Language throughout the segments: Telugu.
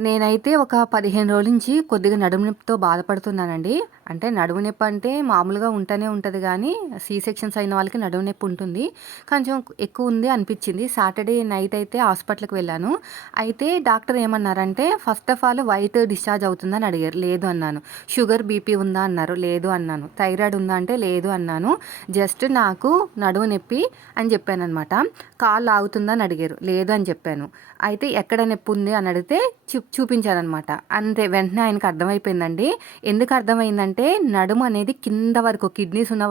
నేనైతే ఒక పదిహేను రోజుల నుంచి కొద్దిగా నడుము నొప్పితో బాధపడుతున్నానండి. అంటే నడుము నొప్పి అంటే మామూలుగా ఉంటూనే ఉంటుంది కానీ సీ సెక్షన్స్ అయిన వాళ్ళకి నడుము నొప్పి ఉంటుంది. కొంచెం ఎక్కువ ఉంది అనిపించింది. సాటర్డే నైట్ అయితే హాస్పిటల్కి వెళ్ళాను. అయితే డాక్టర్ ఏమన్నారంటే first of all white discharge అవుతుందని అడిగారు. లేదు అన్నాను. షుగర్ బీపీ ఉందా అన్నారు. లేదు అన్నాను. థైరాయిడ్ ఉందా అంటే లేదు అన్నాను. జస్ట్ నాకు నడుము నొప్పి అని చెప్పాను అనమాట కాళ్ళు ఆగుతుందని అడిగారు. లేదు అని చెప్పాను. అయితే ఎక్కడ నొప్పి ఉంది అని అడిగితే చిప్ చూపించారనమాట. అంతే వెంటనే ఆయనకు అర్థమైపోయిందండి. ఎందుకు అర్థమైందంటే నడుము అనేది కింద వరకు కిడ్నీస్ ఉన్న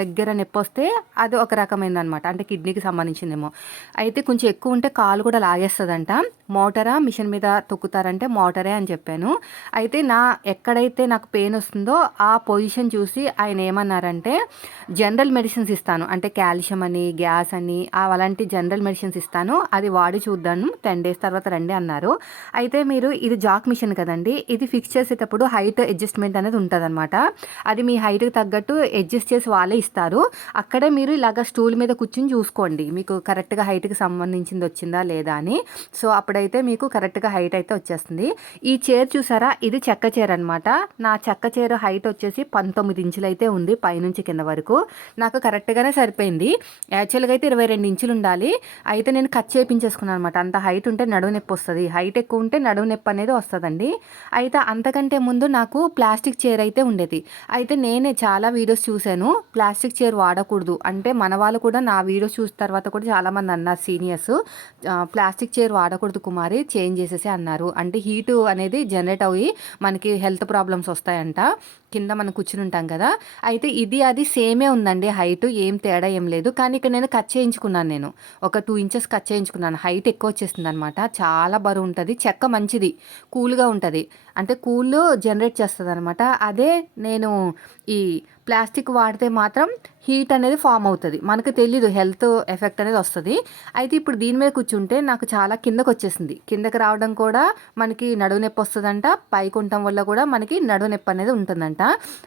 దగ్గర నొప్పి వస్తే అది ఒక రకమైంది అనమాట అంటే కిడ్నీకి సంబంధించిందేమో. అయితే కొంచెం ఎక్కువ ఉంటే కాలు కూడా లాగేస్తుందంట. మోటరా? మిషన్ మీద తొక్కుతారంటే మోటరే అని చెప్పాను. అయితే నా ఎక్కడైతే నాకు పెయిన్ వస్తుందో ఆ పొజిషన్ చూసి ఆయన ఏమన్నారంటే జనరల్ మెడిసిన్స్ ఇస్తాను. అంటే కాల్షియం అని గ్యాస్ అని అలాంటి జనరల్ మెడిసిన్స్ ఇస్తాను. అది వాడి చూద్దాను. టెన్ డేస్ తర్వాత రండి అన్నారు. అయితే మీరు ఇది జాక్ మిషన్ కదండి. ఇది ఫిక్స్ చేసేటప్పుడు హైట్ అడ్జస్ట్మెంట్ అనేది ఉంటుంది అది మీ హైట్కి తగ్గట్టు అడ్జస్ట్ చేసి వాళ్ళే ఇస్తారు. అక్కడే మీరు ఇలాగ స్టూల్ మీద కూర్చుని చూసుకోండి. మీకు కరెక్ట్గా హైట్కి సంబంధించింది వచ్చిందా లేదా అని. సో అప్పుడు అయితే మీకు కరెక్ట్గా హైట్ అయితే వచ్చేస్తుంది. ఈ చైర్ చూసారా? ఇది చెక్క చైర్ అనమాట నా చెక్క చైర్ హైట్ వచ్చేసి పంతొమ్మిది ఇంచులు అయితే ఉంది పైనుంచి కింద వరకు. నాకు కరెక్ట్గానే సరిపోయింది. యాక్చువల్గా అయితే ఇరవై రెండు ఇంచులు ఉండాలి. అయితే నేను కట్ చేయించేసుకున్నాను అనమాట అంత హైట్ ఉంటే నడువు నొప్పి వస్తుంది. హైట్ ఎక్కువ ఉంటే నడువు నొప్పి అనేది వస్తుందండి. అయితే అంతకంటే ముందు నాకు ప్లాస్టిక్ చైర్ అయితే ఉండేది. అయితే నేనే చాలా వీడియోస్ చూశాను. ప్లాస్టిక్ చైర్ వాడకూడదు. అంటే మన వాళ్ళు కూడా నా వీడియోస్ చూసిన తర్వాత కూడా చాలామంది అన్నారు సీనియర్స్ ప్లాస్టిక్ చైర్ వాడకూడదు కుమారి చేంజ్ చేసేసి అన్నారు. అంటే హీటు అనేది జనరేట్ అయ్యి మనకి హెల్త్ ప్రాబ్లమ్స్ వస్తాయంట. కింద మనం కూర్చుని ఉంటాం కదా. అయితే ఇది అది సేమే ఉందండి. హైట్ ఏం తేడా ఏం లేదు. కానీ ఇక్కడ నేను కట్ చేయించుకున్నాను నేను. ఒక టూ ఇంచెస్ కట్ చేయించుకున్నాను. హైట్ ఎక్కువ వచ్చేస్తుంది అనమాట చాలా బరువు ఉంటుంది. చెక్క మంచిది. కూల్గా ఉంటుంది. అంటే కూల్ జనరేట్ చేస్తుంది అనమాట అదే నేను ఈ ప్లాస్టిక్ వాడితే మాత్రం హీట్ అనేది ఫామ్ అవుతుంది. మనకు తెలీదు హెల్త్ ఎఫెక్ట్ అనేది వస్తుంది. అయితే ఇప్పుడు దీని మీద కూర్చుంటే నాకు చాలా కిందకు వచ్చేసింది. కిందకి రావడం కూడా మనకి నడువు నొప్పి వస్తుందంట. పైకి ఉండటం వల్ల కూడా మనకి నడువు నొప్పి అనేది ఉంటుందంట.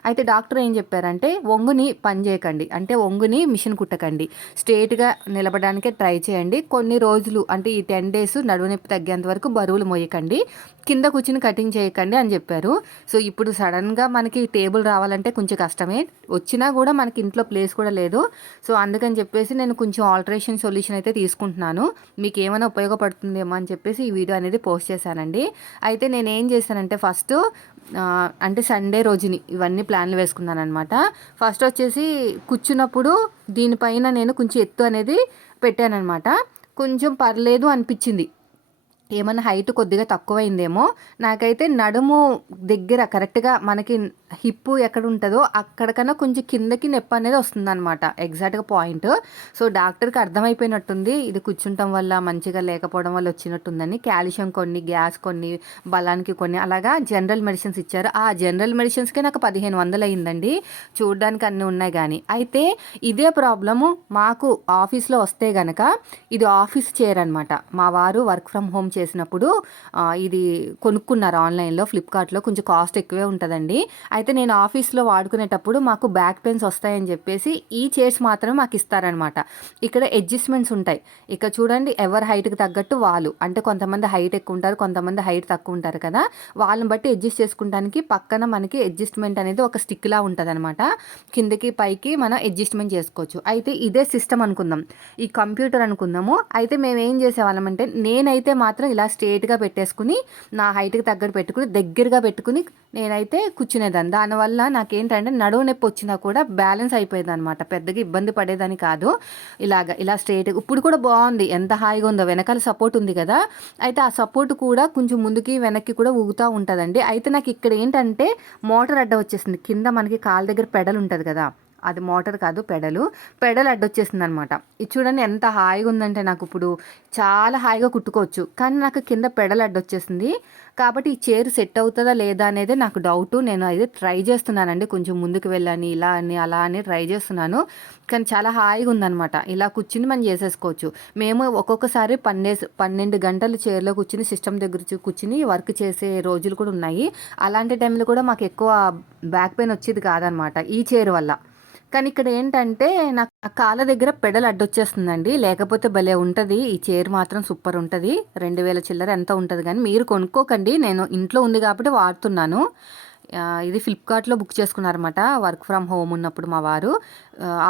అయితే డాక్టర్ ఏం చెప్పారంటే ఒంగుని పని చేయకండి. అంటే ఒంగుని మిషన్ కుట్టకండి. స్ట్రేట్గా నిలబడడానికే ట్రై చేయండి. కొన్ని రోజులు అంటే ఈ టెన్ డేస్ నడువు నొప్పి తగ్గేంత వరకు బరువులు మోయకండి. కింద కూర్చుని కటింగ్ చేయకండి అని చెప్పారు. సో ఇప్పుడు సడన్గా మనకి టేబుల్ రావాలంటే కొంచెం కష్టమే. వచ్చినా కూడా మనకి ఇంట్లో ప్లేస్ కూడా లేదు. సో అందుకని చెప్పేసి నేను కొంచెం ఆల్టరేషన్ సొల్యూషన్ అయితే తీసుకుంటున్నాను. మీకు ఏమైనా ఉపయోగపడుతుందేమో అని చెప్పేసి ఈ వీడియో అనేది పోస్ట్ చేశానండి. అయితే నేను ఏం చేశానంటే ఫస్ట్ అంటే సండే రోజుని ఇవన్నీ ప్లాన్లు వేసుకున్నాను అనమాట ఫస్ట్ వచ్చేసి కూర్చున్నప్పుడు దీనిపైన నేను కొంచెం ఎత్తు అనేది పెట్టానమాట కొంచెం పర్లేదు అనిపించింది. ఏమన్నా హైట్ కొద్దిగా తక్కువైందేమో నాకైతే నడుము దగ్గర కరెక్ట్గా మనకి హిప్ ఎక్కడ ఉంటుందో అక్కడికన్నా కొంచెం కిందకి నొప్పి అనేది వస్తుంది అనమాట ఎగ్జాక్ట్గా పాయింట్. సో డాక్టర్కి అర్థమైపోయినట్టుంది ఇది కూర్చుంటాం వల్ల మంచిగా లేకపోవడం వల్ల వచ్చినట్టుందని. కాల్షియం కొన్ని గ్యాస్ కొన్ని బలానికి కొన్ని అలాగా జనరల్ మెడిసిన్స్ ఇచ్చారు. ఆ జనరల్ మెడిసిన్స్కే నాకు పదిహేను వందలు అయిందండి చూడడానికి అన్నీ ఉన్నాయి కానీ అయితే ఇదే ప్రాబ్లము మాకు ఆఫీస్లో వస్తే గనక ఇది ఆఫీస్ చేయరనమాట అనమాట మా వారు వర్క్ ఫ్రమ్ హోమ్ చేసినప్పుడు ఇది కొనుక్కున్నారు ఆన్లైన్లో ఫ్లిప్కార్ట్లో. కొంచెం కాస్ట్ ఎక్కువే ఉంటుందండి. అయితే నేను ఆఫీస్లో వాడుకునేటప్పుడు మాకు బ్యాక్ పెయిన్స్ వస్తాయని చెప్పేసి ఈ చైర్స్ మాత్రమే మాకు ఇస్తారనమాట. ఇక్కడ అడ్జస్ట్మెంట్స్ ఉంటాయి. ఇక్కడ చూడండి ఎవరి హైట్కి తగ్గట్టు వాళ్ళు అంటే కొంతమంది హైట్ ఎక్కువ ఉంటారు కొంతమంది హైట్ తక్కువ ఉంటారు కదా. వాళ్ళని బట్టి అడ్జస్ట్ చేసుకుంటానికి పక్కన మనకి అడ్జస్ట్మెంట్ అనేది ఒక స్టిక్లా ఉంటుంది అనమాట కిందకి పైకి మనం అడ్జస్ట్మెంట్ చేసుకోవచ్చు. అయితే ఇదే సిస్టమ్ అనుకుందాం. ఈ కంప్యూటర్ అనుకుందాము. అయితే మేము ఏం చేసేవాళ్ళం అంటే నేనైతే మాత్రం ఇలా స్ట్రేట్గా పెట్టేసుకుని నా హైట్కి తగ్గట్టు పెట్టుకుని దగ్గరగా పెట్టుకుని నేనైతే కూర్చునేదాన్ని. దానివల్ల నాకేంటంటే నడువు నొప్పి వచ్చినా కూడా బ్యాలెన్స్ అయిపోయేది అనమాట పెద్దగా ఇబ్బంది పడేదని కాదు. ఇలాగ ఇలా స్ట్రేట్ ఇప్పుడు కూడా బాగుంది. ఎంత హాయిగా ఉందో. వెనకాల సపోర్ట్ ఉంది కదా. అయితే ఆ సపోర్ట్ కూడా కొంచెం ముందుకి వెనక్కి కూడా ఊగుతూ ఉంటుందండి. అయితే నాకు ఇక్కడ ఏంటంటే మోటార్ అడ్డ వచ్చేసింది. కింద మనకి కాళ్ళ దగ్గర పెడలు ఉంటుంది కదా. అది మోటార్ కాదు పెడలు. పెడలు అడ్డొచ్చేసింది అనమాట ఇది చూడండి ఎంత హాయిగా ఉందంటే నాకు ఇప్పుడు చాలా హాయిగా కుట్టుకోవచ్చు. కానీ నాకు కింద పెడలు అడ్డొచ్చేసింది కాబట్టి ఈ చైర్ సెట్ అవుతుందా లేదా అనేది నాకు డౌట్ నేను అయితే ట్రై చేస్తున్నానండి. కొంచెం ముందుకు వెళ్ళని ఇలా అని అలా అని ట్రై చేస్తున్నాను. కానీ చాలా హాయిగా ఉందనమాట. ఇలా కూర్చుని మనం చేసేసుకోవచ్చు. మేము ఒక్కొక్కసారి పన్నే పన్నెండు గంటలు చైర్లో కూర్చుని సిస్టమ్ దగ్గర కూర్చుని వర్క్ చేసే రోజులు కూడా ఉన్నాయి. అలాంటి టైంలో కూడా మాకు ఎక్కువ బ్యాక్ పెయిన్ వచ్చేది కాదనమాట. ఈ చైర్ వల్ల. కానీ ఇక్కడ ఏంటంటే నాకు ఆ కాళ్ళ దగ్గర పెడలు అడ్డొచ్చేస్తుందండి. లేకపోతే భలే ఉంటుంది. ఈ చైర్ మాత్రం సూపర్ ఉంటుంది. రెండు వేల చిల్లర ఎంత ఉంటుంది కానీ మీరు కొనుక్కోకండి. నేను ఇంట్లో ఉంది కాబట్టి వాడుతున్నాను. ఇది ఫ్లిప్కార్ట్లో బుక్ చేసుకున్నారన్నమాట. వర్క్ ఫ్రమ్ హోమ్ ఉన్నప్పుడు మా వారు.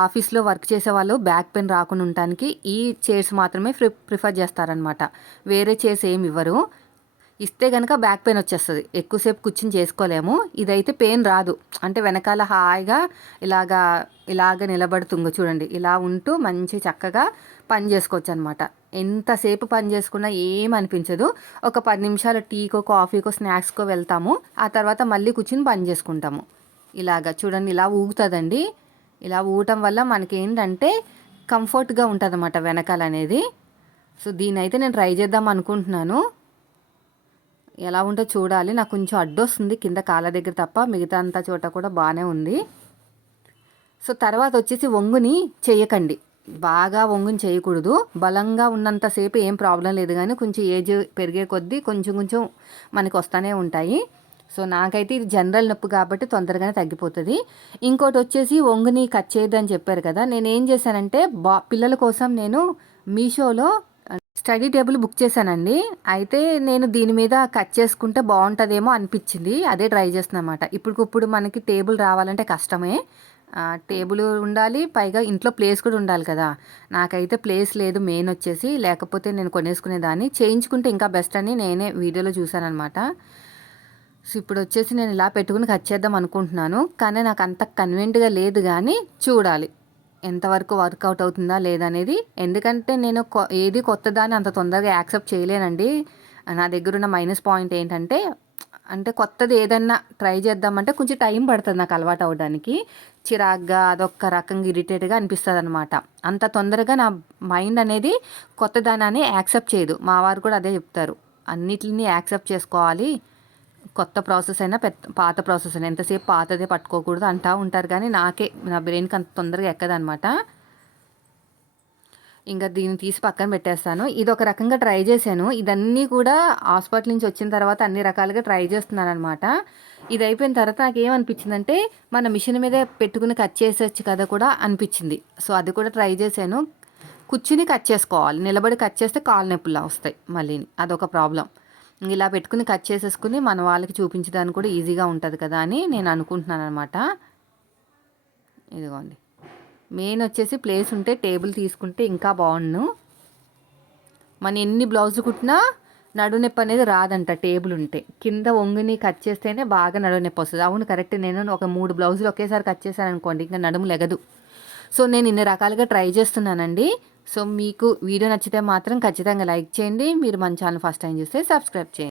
ఆఫీస్లో వర్క్ చేసే వాళ్ళు బ్యాక్ పెయిన్ రాకుండా ఉండటానికి ఈ చైర్స్ మాత్రమే ప్రి ప్రిఫర్ చేస్తారనమాట వేరే చైర్స్ ఏమి ఇవ్వరు. ఇస్తే కనుక బ్యాక్ పెయిన్ వచ్చేస్తుంది. ఎక్కువసేపు కూర్చుని చేసుకోలేము. ఇదైతే పెయిన్ రాదు. అంటే వెనకాల హాయిగా ఇలాగా ఇలాగ నిలబడుతుంగో చూడండి. ఇలా ఉంటూ మంచి చక్కగా పని చేసుకోవచ్చు అనమాట ఎంతసేపు పని చేసుకున్నా ఏం అనిపించదు. ఒక పది నిమిషాలు టీకో కాఫీకో స్నాక్స్కో వెళ్తాము. ఆ తర్వాత మళ్ళీ కూర్చుని పని చేసుకుంటాము. ఇలాగ చూడండి ఇలా ఊగుతుందండి. ఇలా ఊగటం వల్ల మనకి ఏంటంటే కంఫర్ట్గా ఉంటుంది అన్నమాట వెనకాల అనేది సో దీని అయితే నేను ట్రై చేద్దాం అనుకుంటున్నాను. ఎలా ఉంటే చూడాలి. నాకు కొంచెం అడ్డొస్తుంది కింద కాళ్ళ దగ్గర తప్ప మిగతా అంతా చోట కూడా బాగానే ఉంది. సో తర్వాత వచ్చేసి వంగుని చేయకండి. బాగా వంగుని చేయకూడదు. బలంగా ఉన్నంతసేపు ఏం ప్రాబ్లం లేదు కానీ కొంచెం ఏజ్ పెరిగే కొద్దీ కొంచెం కొంచెం మనకు వస్తూనే ఉంటాయి. సో నాకైతే ఇది జనరల్ నొప్పి కాబట్టి తొందరగానే తగ్గిపోతుంది. ఇంకోటి వచ్చేసి వంగుని కట్ చేయొద్దని చెప్పారు కదా నేను ఏం చేశానంటే బా పిల్లల కోసం నేను మీషోలో స్టడీ టేబుల్ బుక్ చేశానండి. అయితే నేను దీని మీద కట్ చేసుకుంటే బాగుంటుందేమో అనిపించింది. అదే ట్రై చేస్తున్నా అనమాట ఇప్పటికిప్పుడు మనకి టేబుల్ రావాలంటే కష్టమే. టేబుల్ ఉండాలి పైగా ఇంట్లో ప్లేస్ కూడా ఉండాలి కదా. నాకైతే ప్లేస్ లేదు మెయిన్ వచ్చేసి. లేకపోతే నేను కొనేసుకునేదాన్ని. చేయించుకుంటే ఇంకా బెస్ట్ అని నేనే వీడియోలో చూశానమాట సో ఇప్పుడు వచ్చేసి నేను ఇలా పెట్టుకుని కట్ చేద్దాం అనుకుంటున్నాను. కానీ నాకు అంత కన్వీనెంట్గా లేదు కానీ చూడాలి. ఎంతవరకు వర్కౌట్ అవుతుందా లేదనేది. ఎందుకంటే నేను కొ- ఏది కొత్తదాన్ని అంత తొందరగా యాక్సెప్ట్ చేయలేనండి. నా దగ్గర ఉన్న మైనస్ పాయింట్ ఏంటంటే అంటే కొత్తది ఏదన్నా ట్రై చేద్దామంటే కొంచెం టైం పడుతుంది నాకు అలవాటు అవ్వడానికి చిరాగ్గా అదొక రకంగా ఇరిటేట్గా అనిపిస్తుంది అనమాట అంత తొందరగా నా మైండ్ అనేది కొత్తదానాన్ని యాక్సెప్ట్ చేయదు. మా వారు కూడా అదే చెప్తారు. అన్నిటిని యాక్సెప్ట్ చేసుకోవాలి. కొత్త ప్రాసెస్ అయినా పెద్ద పాత ప్రాసెస్ అయినా ఎంతసేపు పాతదే పట్టుకోకూడదు అంటా ఉంటారు కానీ నాకే నా బ్రెయిన్కి అంత తొందరగా ఎక్కదనమాట ఇంకా దీన్ని తీసి పక్కన పెట్టేస్తాను. ఇది ఒక రకంగా ట్రై చేశాను. ఇదన్నీ కూడా హాస్పిటల్ నుంచి వచ్చిన తర్వాత అన్ని రకాలుగా ట్రై చేస్తున్నాను అనమాట ఇది అయిపోయిన తర్వాత నాకు ఏమనిపించిందంటే మన మిషన్ మీదే పెట్టుకుని కట్ చేసేచ్చు కదా కూడా అనిపించింది. సో అది కూడా ట్రై చేశాను. కూర్చుని కట్ చేసుకోవాలి. నిలబడి కట్ చేస్తే కాలు నొప్పులా వస్తాయి మళ్ళీ అదొక ప్రాబ్లం. ఇలా పెట్టుకుని కట్ చేసేసుకుని మన వాళ్ళకి చూపించడానికి కూడా ఈజీగా ఉంటుంది కదా అని నేను అనుకుంటున్నాను అనమాట ఇదిగోండి. మెయిన్ వచ్చేసి ప్లేస్ ఉంటే టేబుల్ తీసుకుంటే ఇంకా బాగుండు. మన ఎన్ని బ్లౌజులు కుట్టినా నడునొప్పి అనేది రాదంట టేబుల్ ఉంటే. కింద వంగుని కట్ చేస్తేనే బాగా నడునొప్పి వస్తుంది. అవును కరెక్ట్. నేను ఒక మూడు బ్లౌజులు ఒకేసారి కట్ చేశాను అనుకోండి ఇంకా నడుము లెగదు. సో నేను ఇన్ని రకాలుగా ట్రై చేస్తున్నానండి. సో మీకు వీడియో నచ్చితే మాత్రం ఖచ్చితంగా లైక్ చేయండి. మీరు మన ఛానల్ ఫస్ట్ టైం చూస్తే సబ్స్క్రైబ్ చేయండి.